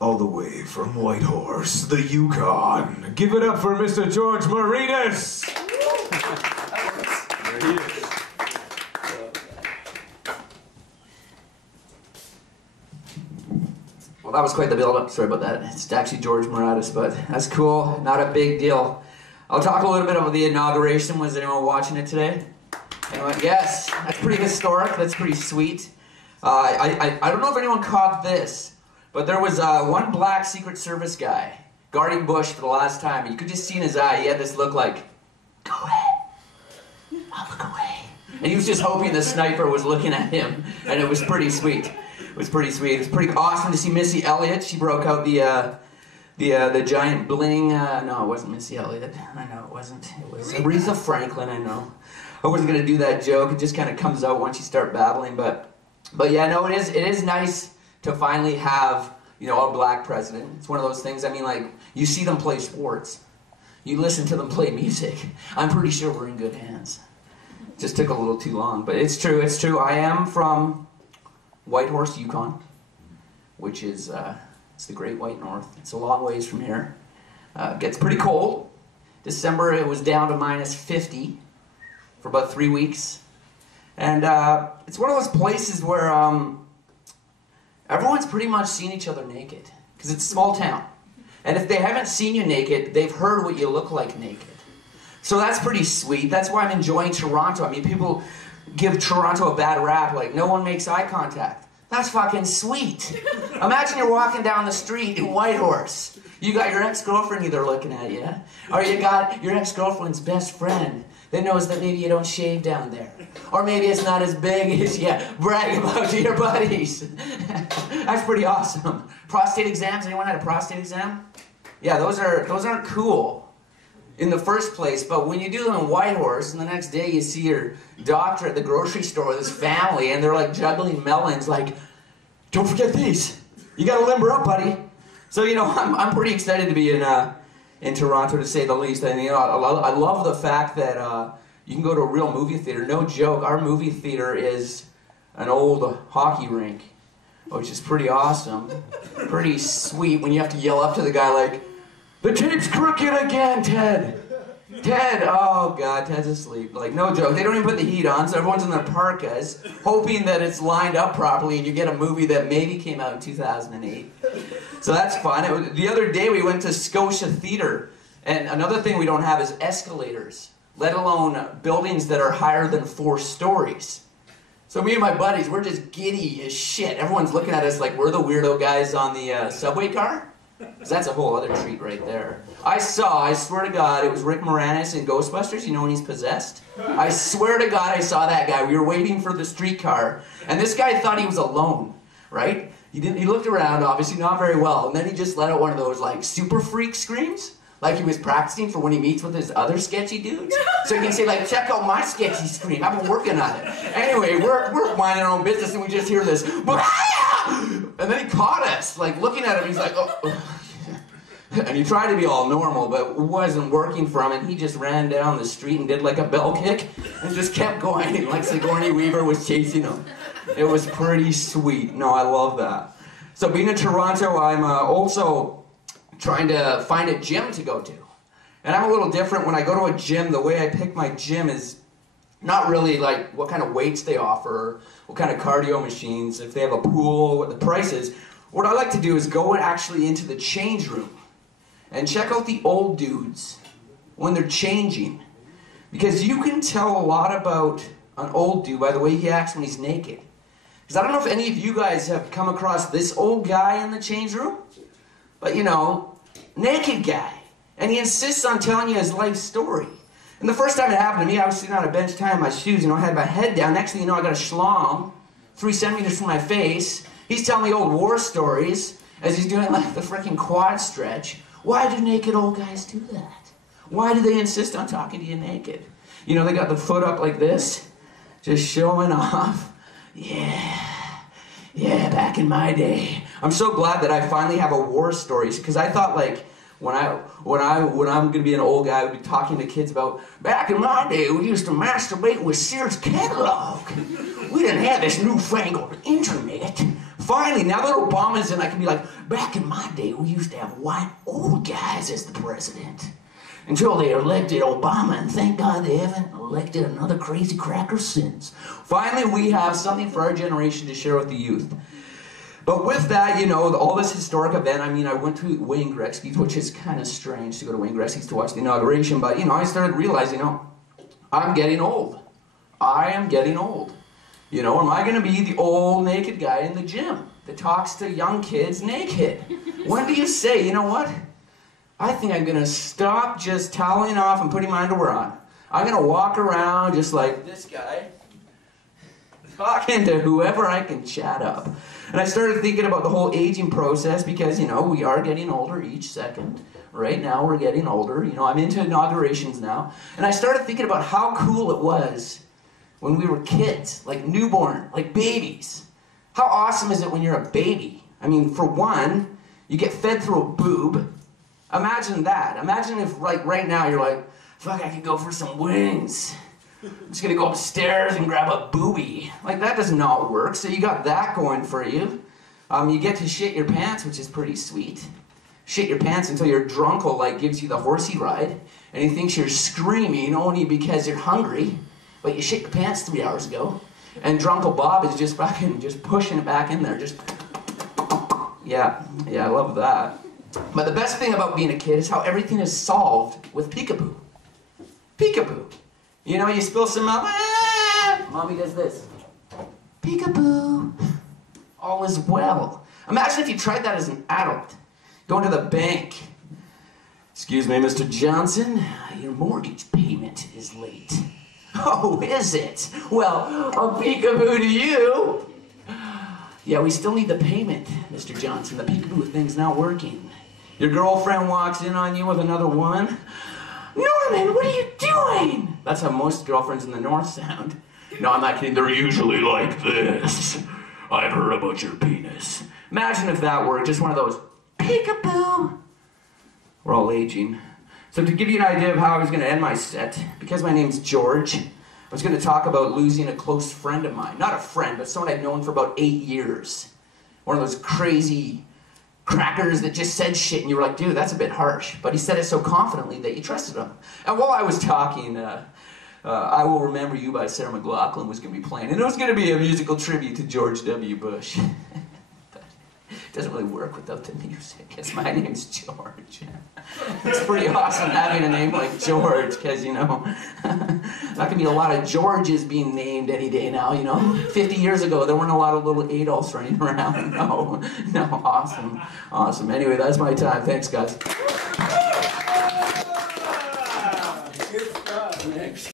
all the way from Whitehorse, the Yukon. Give it up for Mr. George Marinas! There he is. Well, that was quite the build-up. Sorry about that. It's actually George Marinas, but that's cool. Not a big deal. I'll talk a little bit about the inauguration. Was anyone watching it today? Anyone? Yes. That's pretty historic. That's pretty sweet. I don't know if anyone caught this, but there was one black Secret Service guy guarding Bush for the last time. You could just see in his eye, he had this look like, go ahead, I'll look away. And he was just hoping the sniper was looking at him, and it was pretty sweet. It was pretty sweet. It was pretty awesome to see Missy Elliott. She broke out the giant bling. No, it wasn't Missy Elliott. I know it wasn't. It was Aretha Franklin. I know. I wasn't gonna do that joke. It just kind of comes out once you start babbling. But yeah, no, it is nice to finally have, you know, a black president. It's one of those things. I mean, like, you see them play sports, you listen to them play music. I'm pretty sure we're in good hands. Just took a little too long, but it's true. It's true. I am from Whitehorse, Yukon, which is it's the Great White North. It's a long ways from here. It gets pretty cold. December it was down to -50 for about 3 weeks, and it's one of those places where everyone's pretty much seen each other naked because it's a small town, and if they haven't seen you naked, they've heard what you look like naked. So that's pretty sweet. That's why I'm enjoying Toronto. I mean, people give Toronto a bad rap, like no one makes eye contact. That's fucking sweet. Imagine you're walking down the street in Whitehorse. You got your ex-girlfriend either looking at you, or you got your ex-girlfriend's best friend that knows that maybe you don't shave down there. Or maybe it's not as big as you brag about to your buddies. That's pretty awesome. Prostate exams, anyone had a prostate exam? Yeah, those aren't cool in the first place, but when you do them in Whitehorse, and the next day you see your doctor at the grocery store with his family, and they're like juggling melons, like, don't forget these. You gotta limber up, buddy. So, you know, I'm pretty excited to be in Toronto, to say the least. And, you know, I love the fact that you can go to a real movie theater. No joke, our movie theater is an old hockey rink, which is pretty awesome. Pretty sweet when you have to yell up to the guy like, the tape's crooked again, Ted! Ted! Oh god, Ted's asleep. Like, no joke. They don't even put the heat on, so everyone's in their parkas, hoping that it's lined up properly and you get a movie that maybe came out in 2008. So that's fun. The other day we went to Scotia Theatre, and another thing we don't have is escalators, let alone buildings that are higher than 4 stories. So me and my buddies, we're just giddy as shit. Everyone's looking at us like we're the weirdo guys on the subway car. Because that's a whole other treat right there. I swear to God, it was Rick Moranis in Ghostbusters, you know when he's possessed? I swear to God I saw that guy. We were waiting for the streetcar, and this guy thought he was alone, right? He looked around, obviously not very well, and then he just let out one of those like super freak screams, like he was practicing for when he meets with his other sketchy dudes. So he can say like, check out my sketchy scream, I've been working on it. Anyway, we're minding our own business and we just hear this, and then he caught us, like looking at him, he's like, oh. And he tried to be all normal, but it wasn't working for him, and he just ran down the street and did like a bell kick, and just kept going, and like Sigourney Weaver was chasing him. It was pretty sweet. No, I love that. So being in Toronto, I'm also trying to find a gym to go to. And I'm a little different. When I go to a gym, the way I pick my gym is not really like what kind of weights they offer, what kind of cardio machines, if they have a pool, what the price is. What I like to do is go actually into the change room and check out the old dudes when they're changing. Because you can tell a lot about an old dude by the way he acts when he's naked. Because I don't know if any of you guys have come across this old guy in the change room, but you know, naked guy. And he insists on telling you his life story. And the first time it happened to me, I was sitting on a bench tying my shoes, you know, I had my head down. Next thing you know, I got a schlong 3 centimeters from my face. He's telling me old war stories as he's doing like the freaking quad stretch. Why do naked old guys do that? Why do they insist on talking to you naked? You know, they got the foot up like this, just showing off. Yeah, back in my day. I'm so glad that I finally have a war story, because I thought like, when I'm gonna be an old guy, I would be talking to kids about, back in my day, we used to masturbate with Sears catalog. We didn't have this newfangled internet. finally, now that Obama's in, I can be like, back in my day, we used to have white old guys as the president. Until they elected Obama, and thank God they haven't elected another crazy cracker since. Finally, we have something for our generation to share with the youth. But with that, you know, all this historic event, I mean, I went to Wayne Gretzky's, which is kind of strange to go to Wayne Gretzky's to watch the inauguration, but, you know, I started realizing, you know, I'm getting old. I am getting old. You know, am I going to be the old naked guy in the gym that talks to young kids naked? When do you say, you know what? I think I'm going to stop just toweling off and putting my underwear on. I'm going to walk around just like this guy, talking to whoever I can chat up. And I started thinking about the whole aging process because, you know, we are getting older each second. Right now we're getting older. You know, I'm into inaugurations now. And I started thinking about how cool it was when we were kids, like newborn, like babies. How awesome is it when you're a baby? I mean, for one, you get fed through a boob. Imagine that. Imagine if, like, right now you're like, fuck, I could go for some wings. I'm just gonna go upstairs and grab a boobie. Like, that does not work. So you got that going for you. You get to shit your pants, which is pretty sweet. Shit your pants until your drunkle, like, gives you the horsey ride. And he thinks you're screaming only because you're hungry. But you shit your pants 3 hours ago. And Drunkle Bob is just fucking just pushing it back in there. Just, yeah, I love that. But the best thing about being a kid is how everything is solved with peekaboo. Peekaboo. You know, you spill some milk, mommy does this. Peekaboo. All is well. Imagine if you tried that as an adult. Going to the bank. Excuse me, Mr. Johnson, your mortgage payment is late. Oh, is it? Well, a peekaboo to you. Yeah, we still need the payment, Mr. Johnson. The peekaboo thing's not working. Your girlfriend walks in on you with another woman. Norman, what are you doing? That's how most girlfriends in the North sound. No, I'm not kidding. They're usually like this. I've heard about your penis. Imagine if that were just one of those peekaboo. We're all aging. So to give you an idea of how I was going to end my set, because my name's George, I was going to talk about losing a close friend of mine. Not a friend, but someone I'd known for about 8 years. One of those crazy crackers that just said shit and you were like, dude, that's a bit harsh. But he said it so confidently that you trusted him. And while I was talking, I Will Remember You by Sarah McLachlan was going to be playing. And it was going to be a musical tribute to George W. Bush. It doesn't really work without the music, because my name's George. It's pretty awesome having a name like George, because, you know, there can be a lot of Georges being named any day now, you know. 50 years ago, there weren't a lot of little Adolfs running around. No, awesome. Anyway, that's my time. Thanks, guys. Good stuff, Nick.